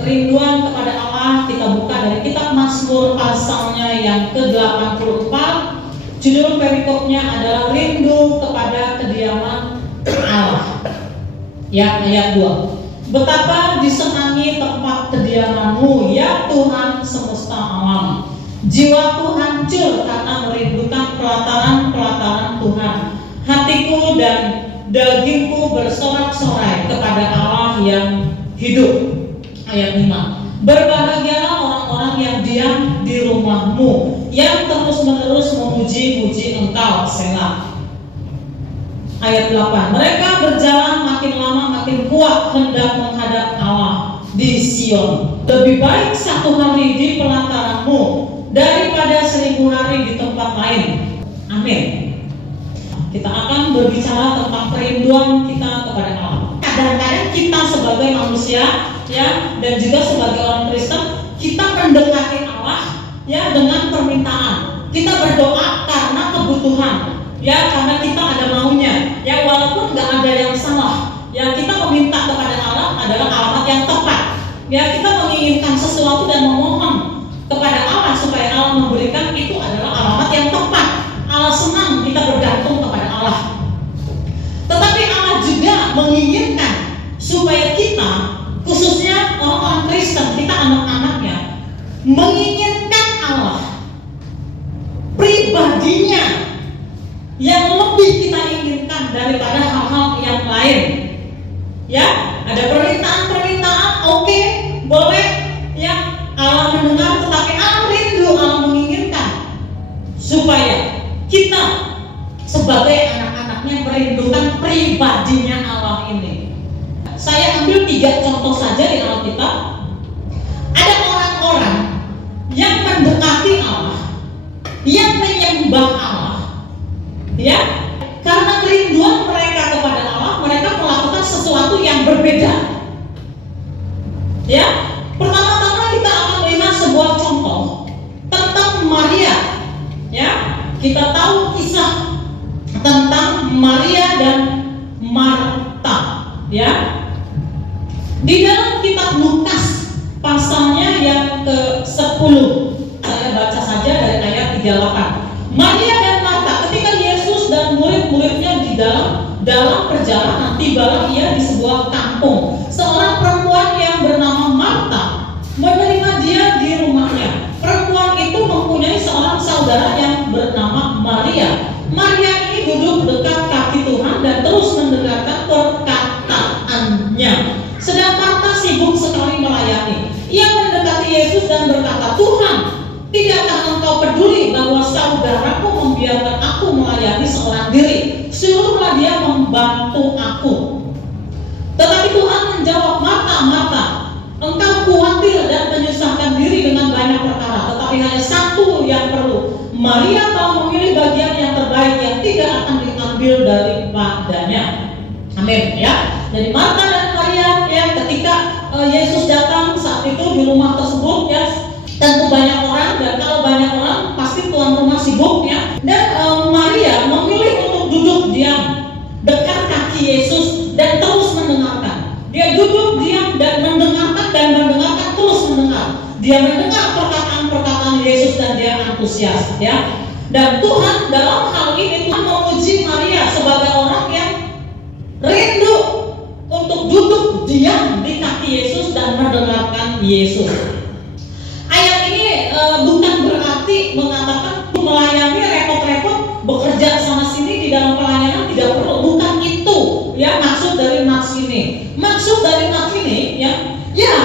Kerinduan kepada Allah kita buka dari kitab Mazmur pasalnya yang ke-84. Judul perikopnya adalah rindu kepada kediaman Allah. Ya, ayat 2. Betapa disenangi tempat kediaman-Mu, ya Tuhan semesta alam. Jiwaku hancur karena merindukan pelataran-pelataran Tuhan. Hatiku dan dagingku bersorak-sorai kepada Allah yang hidup. Ayat 5. Berbahagialah orang-orang yang diam di rumah-Mu, yang terus-menerus memuji-muji Engkau. Selah. Ayat 8. Mereka berjalan makin lama makin kuat hendak menghadap Allah di Sion. Lebih baik 1 hari di pelataran-Mu daripada 1000 hari di tempat lain. Amin. Kita akan berbicara tentang kerinduan kita kepada Allah. Kadang-kadang kita sebagai manusia, ya, dan juga sebagai orang Kristen, kita mendekati Allah, ya, dengan permintaan. Kita berdoa karena kebutuhan, ya, karena kita ada maunya, ya, walaupun nggak ada yang salah, ya, kita meminta kepada Allah adalah alamat yang tepat, ya, kita menginginkan sesuatu dan memohon kepada Allah supaya Allah memberikan, itu adalah alamat yang tepat. Allah senang kita bergantung kepada Allah. Tetapi Allah juga menginginkan supaya kita, khususnya orang-orang Kristen, kita anak-anaknya, menginginkan Allah pribadinya yang lebih kita inginkan daripada hal-hal yang lain. Ya, ada permintaan-permintaan, oke, boleh, ya, Allah mendengar, tetapi Allah rindu, Allah menginginkan supaya kita sebagai anak-anaknya merindukan pribadinya Allah ini. Saya ambil 3 contoh saja di Alkitab. Ada orang-orang yang mendekati Allah, yang menyembah Allah, ya, karena kerinduan mereka kepada Allah, mereka melakukan sesuatu yang berbeda. Ya, pertama-tama kita akan melihat sebuah contoh tentang Maria. Ya, kita tahu kisah tentang Maria dan Marta, ya. Di dalam kitab Lukas pasalnya yang ke-10, saya baca saja dari ayat 38. Maria dan Marta, ketika Yesus dan murid-muridnya di dalam perjalanan, tibalah ia di sebuah kampung. Seorang perempuan yang bernama Marta menerima dia di rumahnya. Perempuan itu mempunyai seorang saudara yang bernama Maria. Maria ini duduk dekat kaki Tuhan dan terus mendengarkan perkataannya. Sedang Marta sibuk sekali melayani. Ia mendekati Yesus dan berkata, "Tuhan, tidakkah Engkau peduli bahwa saudaraku membiarkan aku melayani seorang diri? Suruhlah dia membantu aku." Tetapi Tuhan menjawab, "Marta, Marta, engkau khawatir dan menyusahkan diri dengan banyak perkara, tetapi hanya satu yang perlu. Maria telah memilih bagian yang terbaik yang tidak akan diambil daripadanya." Amin, ya. Jadi Marta dan Maria, ya, ketika Yesus datang saat itu di rumah tersebut, ya, tentu banyak orang, dan kalau banyak orang pasti tuan rumah sibuk, ya. Dan Maria memilih untuk duduk diam dekat kaki Yesus dan terus mendengarkan. Dia duduk diam dan mendengarkan terus mendengar. Dia mendengar perkataan-perkataan Yesus dan dia antusias, ya. Dan Tuhan dalam hal ini Tuhan memuji Maria sebagai orang yang rindu untuk duduk diam di kaki Yesus dan mendengarkan Yesus. Ayat ini bukan berarti mengatakan melayani repot-repot, bekerja sana sini di dalam pelayanan tidak perlu, bukan itu, ya, maksud dari nats ini. Maksud dari nats ini, ya,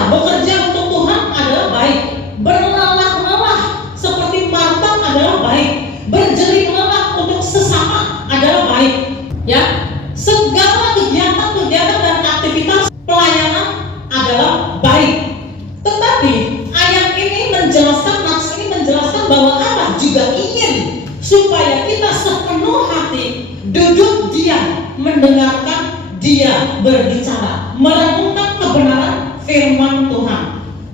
bekerja untuk Tuhan adalah baik. Berlelah-lelah seperti Marta adalah baik. Berjerih lelah untuk sesama adalah baik, ya. Segala kegiatan-kegiatan dan aktivitas pelayanan adalah baik. Tetapi ayat ini menjelaskan, nats ini menjelaskan bahwa Allah juga ingin supaya kita sepenuh hati duduk diam mendengarkan Dia berbicara, merenungkan kebenaran firman Tuhan.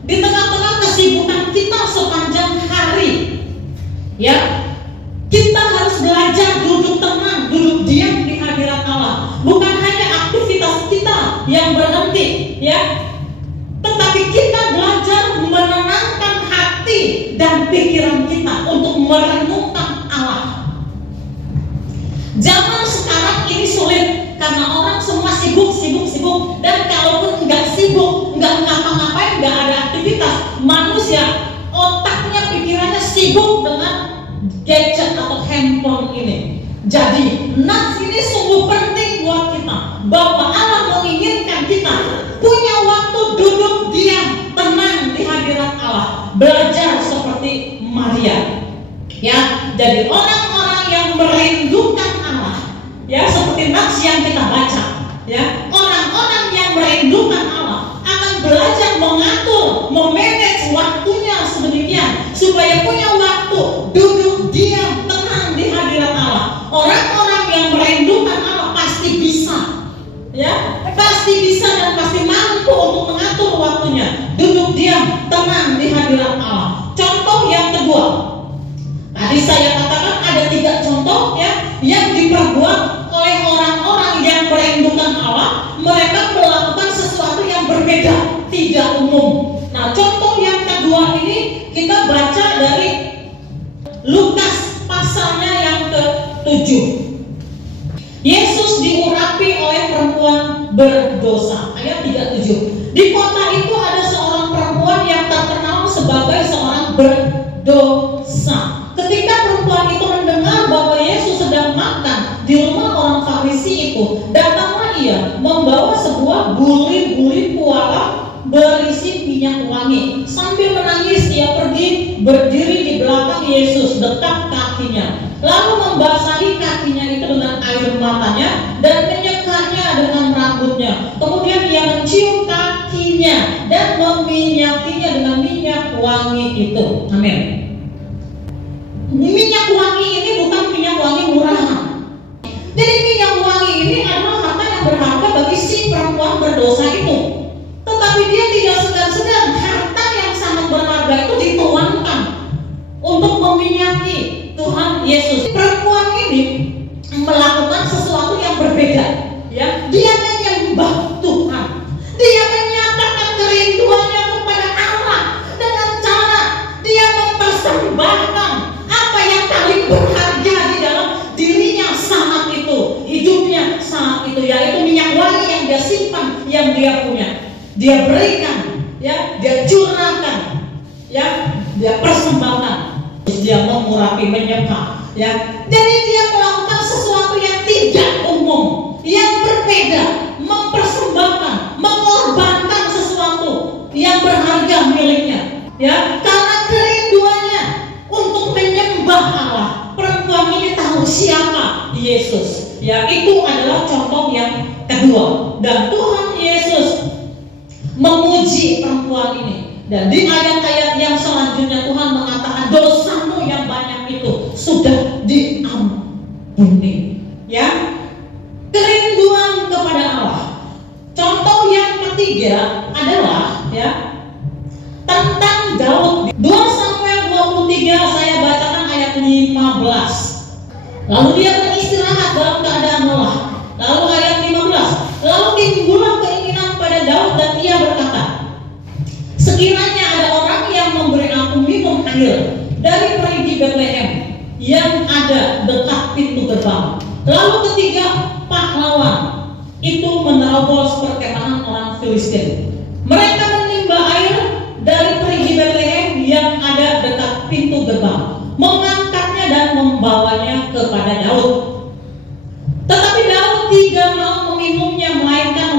Di tengah-tengah kesibukan kita sepanjang hari, ya, kita harus belajar duduk tenang, duduk diam di hadirat Allah. Bukan hanya aktivitas kita yang berhenti, ya, tetapi kita pikiran kita untuk merenungkan Allah. Zaman sekarang ini sulit karena orang semua sibuk, dan kalaupun nggak sibuk, nggak ngapa-ngapain, nggak ada aktivitas, manusia otaknya, pikirannya sibuk dengan gadget atau handphone ini. Jadi nats ini sungguh penting buat kita, bahwa Allah menginginkan kita punya waktu duduk diam, tenang di hadirat Allah, belajar seperti Maria. Ya, jadi orang-orang yang merindukan Allah, ya seperti nats yang kita baca, ya orang-orang yang merindukan Allah akan belajar mengatur, memanage waktunya sedemikian supaya punya waktu duduk diam, tenang di hadirat Allah. Orang-orang yang merindukan Allah pasti bisa, ya pasti bisa dan pasti mampu untuk mengatur waktunya, duduk diam, tenang di hadirat Allah. Contoh yang kedua, tadi saya katakan ada 3 contoh ya yang diperbuat oleh orang-orang yang merindukan Allah. Mereka melakukan sesuatu yang berbeda, tidak umum. Nah, contoh yang kedua ini kita baca dari Lukas pasalnya yang ke-7. Yesus diurapi oleh perempuan berdosa, ayat 37. Di kota itu ada seorang perempuan yang terkenal sebagai seorang berdosa. Ketika perempuan itu mendengar bahwa Yesus sedang makan di rumah orang Farisi itu, datanglah ia membawa sebuah buli-buli puala berisi minyak wangi. Sambil menangis ia pergi berdiri di belakang Yesus dekat kakinya, lalu membasahi kakinya itu dengan air matanya dan menyekanya dengan rambutnya. Kemudian ia mencium kakinya dan meminyakinya dengan minyak wangi itu. Amin. Minyak wangi ini bukan minyak wangi murahan. Jadi minyak wangi ini adalah harta yang berharga bagi si perempuan berdosa itu. Tetapi dia tidak segan-segan, harta yang sangat berharga itu dituangkan untuk meminyaki Tuhan Yesus. Perempuan ini melakukan sesuatu yang berbeda, ya. Dia menyembah Tuhan. Dia menyatakan kerinduannya kepada Allah dengan cara dia mempersembahkan apa yang paling berharga di dalam dirinya saat itu, hidupnya saat itu, yaitu minyak wangi yang dia simpan, yang dia punya. Dia berikan, ya, dia curahkan, ya, dia persembahkan. Dia mengurapi, menyembah, ya. Jadi dia melakukan sesuatu yang tidak umum, yang berbeda, mempersembahkan, mengorbankan sesuatu yang berharga miliknya, ya, karena kerinduannya untuk menyembah Allah. Perempuan ini tahu siapa Yesus, ya. Itu adalah contoh yang kedua. Dan Tuhan Yesus memuji perempuan ini. Dan di ayat-ayat yang selanjutnya Tuhan mengatakan dosamu yang banyak itu sudah diampuni. Ya, kerinduan kepada Allah. Contoh yang ketiga adalah ya tentang Daud. 2 Samuel 23 saya bacakan ayat 15. Lalu dia beristirahat dalam keadaan lelah. Lalu ayat 15. Lalu timbullah keinginan pada Daud dan ia berkata, sekiranya ada orang yang memberi aku minum air dari perigi Bethlehem yang ada dekat pintu gerbang. Lalu ketiga pahlawan itu menerobos perkemahan orang Filistin. Mereka menimba air dari perigi Bethlehem yang ada dekat pintu gerbang, mengangkatnya dan membawanya kepada Daud. Tetapi Daud tidak mau meminumnya, melainkan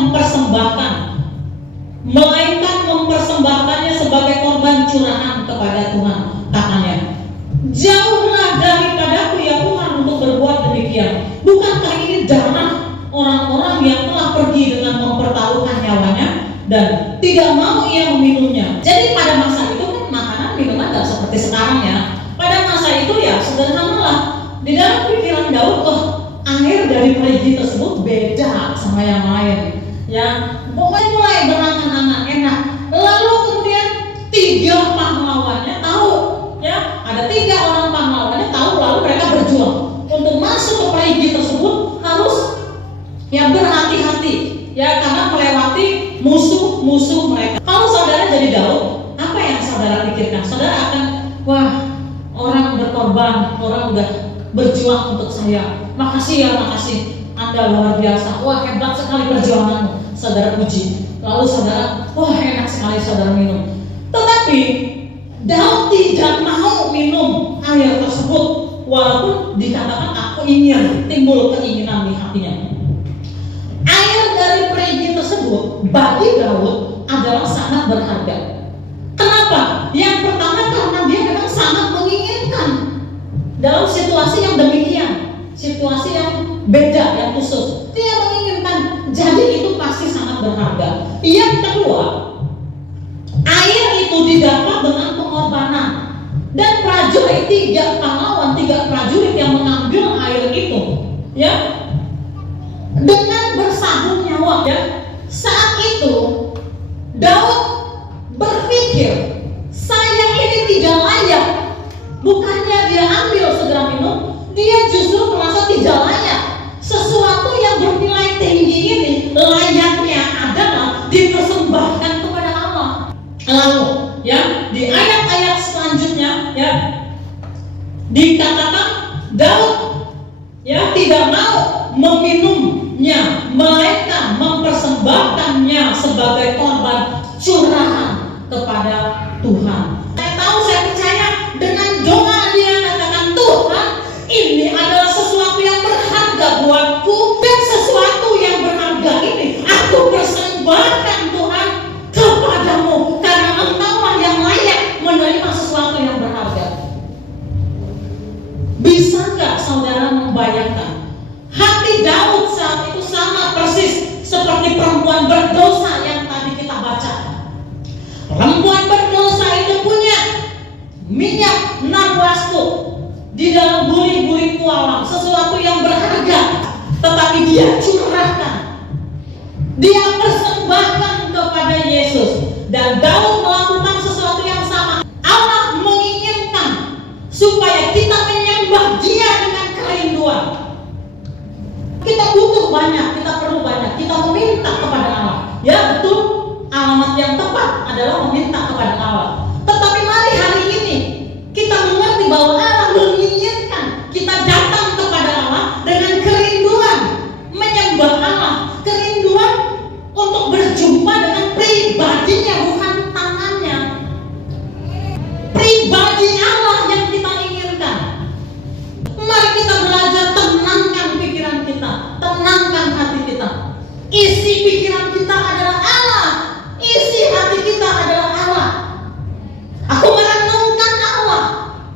mempersembahkannya sebagai korban curahan kepada Tuhan. Katanya, jauhlah daripadaku ya Tuhan untuk berbuat demikian. Bukankah ini darah orang-orang yang telah pergi dengan mempertaruhkan nyawanya dan tidak korban, orang udah berjuang untuk saya. Makasih ya, makasih. Anda luar biasa. Wah, hebat sekali perjuanganmu, saudara puji. Lalu saudara, wah enak sekali saudara minum. Tetapi Daud tidak mau minum air tersebut, walaupun dikatakan aku ingin, timbul keinginan di hatinya. Air dari perigi tersebut bagi Daud adalah sangat berharga. Kenapa? Yang pertama karena dia memang sangat menginginkan dalam situasi yang demikian, situasi yang beda, yang khusus. Dia menginginkan, jadi itu pasti sangat berharga. Yang kedua, air itu didapat dengan pengorbanan. Dan prajurit, 3 pahlawan, 3 prajurit yang mengambil air itu, ya, dengan bersabun nyawa, ya. Saat itu Daud berpikir, saya ini tidak layak. Bukannya dia ambil segera minum, dia justru merasa tidak layak. Sesuatu yang bernilai tinggi ini layaknya adalah dipersembahkan kepada Allah. Lalu, ya, di ayat-ayat selanjutnya, ya, dikatakan Daud, ya, tidak mau meminumnya, melainkan mempersembahkannya sebagai korban curahan kepada Tuhan. Saya tahu, saya percaya dengan doa dia katakan, Tuhan, ini adalah sesuatu yang berharga buatku, dan sesuatu yang berharga ini aku persembahkan Tuhan kepadamu, karena Engkaulah yang layak menerima sesuatu yang berharga. Bisa nggak saudara membayangkan hati Daud saat itu sama persis seperti perempuan berdosa yang tadi kita baca. Perempuan berdosa itu punya minyak narwastu di dalam buri-buri pualam, sesuatu yang berharga, tetapi dia curahkan, dia persembahkan kepada Yesus. Dan Daud melakukan sesuatu yang sama. Allah menginginkan supaya kita menyembah Dia dengan kerinduan. Kita butuh banyak, kita perlu banyak, kita meminta kepada Allah. Ya betul, alamat yang tepat adalah meminta kepada Allah. Tetapi mari hari ini kita mengerti bahwa Allah menginginkan kita datang kepada Allah dengan kerinduan menyembah Allah, kerinduan untuk berjumpa dengan pribadinya, bukan tangannya. Pribadi Allah yang kita inginkan. Mari kita belajar tenangkan pikiran kita, tenangkan hati kita. Isi pikiran kita adalah Allah, isi hati kita adalah Allah. Aku merenungkan Allah,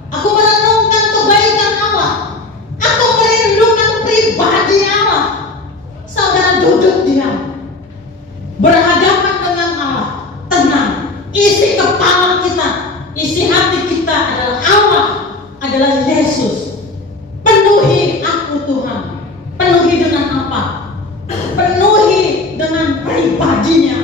aku merenungkan kebaikan Allah, aku merindukan pribadi Allah. Saudara duduk diam, berhadapan dengan Allah, tenang. Isi kepala kita, isi hati kita adalah Allah, adalah Yesus. Penuhi aku Tuhan. Penuhi dengan apa? Penuhi dengan pribadinya